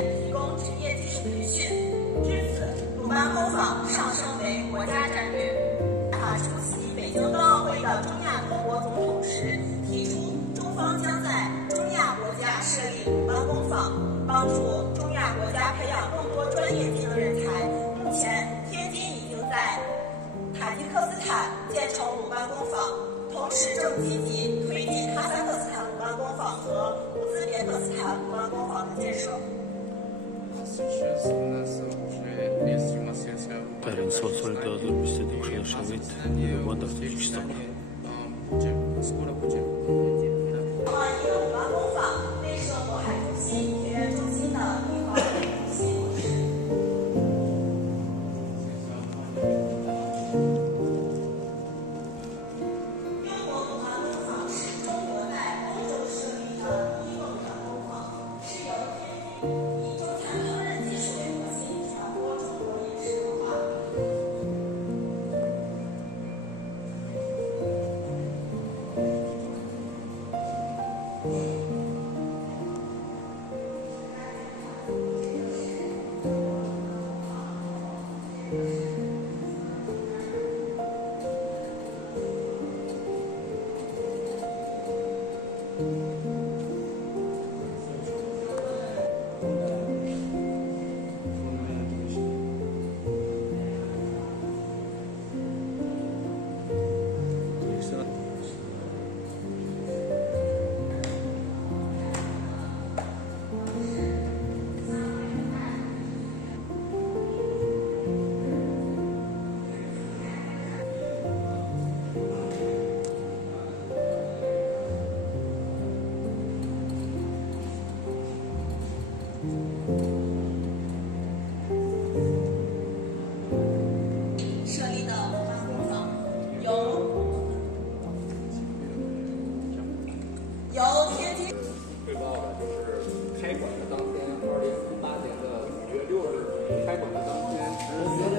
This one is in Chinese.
提供职业技术培训。至此，鲁班工坊上升为国家战略。出席北京冬奥会的中亚多国总统时，提出中方将在中亚国家设立鲁班工坊，帮助中亚国家培养更多专业技能人才。目前，天津已经在塔吉克斯坦建成鲁班工坊，同时正积极推进哈萨克斯坦鲁班工坊和乌兹别克斯坦鲁班工坊的建设。Beren sotsolidaarsus besteding Shavit Wanda Fishtag. 鲁班工坊内设渤海中心、学院中心的地方中心模式。英国鲁班工坊是中国在欧洲设立的第一个鲁班工坊，是由天津以中餐烹饪技术为核心，传播中国饮食文化。设立的鲁班工坊由天津汇报的就是开馆的当天，2008年的5月6日，开馆的当天，直接的